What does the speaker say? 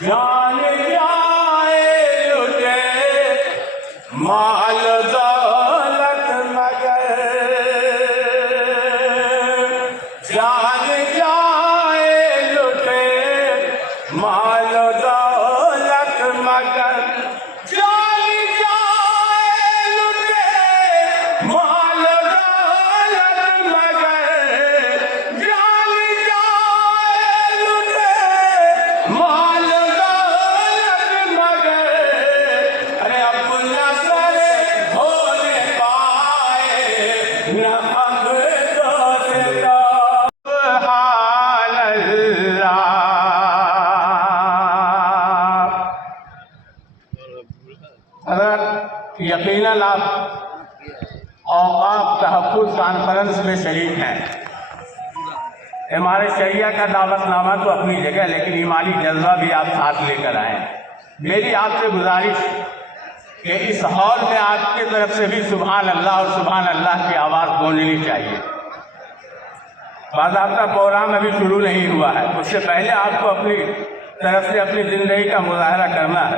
جان جائے لٹے مال دولت مگر، جان جائے لٹے مال دولت مگر، جان جائے لٹے مال دولت مگر، جان جائے لٹے مال دولت مگر، ارے اپنا سر بھولے پائے نہ اب دوسرا سبحان اللہ۔ حضرت یقیناً آپ اوقاف تحفظ کانفرنس میں شریک ہیں۔ ہمارے شریعہ کا دعوت نامہ تو اپنی جگہ، لیکن ایمانی جذبہ بھی آپ ساتھ لے کر آئیں۔ میری آپ سے گزارش کہ اس ہال میں آپ کی طرف سے بھی سبحان اللہ اور سبحان اللہ کی آواز گونجنی چاہیے۔ باضابطہ پروگرام ابھی شروع نہیں ہوا ہے، اس سے پہلے آپ کو اپنی طرف سے اپنی زندگی کا مظاہرہ کرنا ہے۔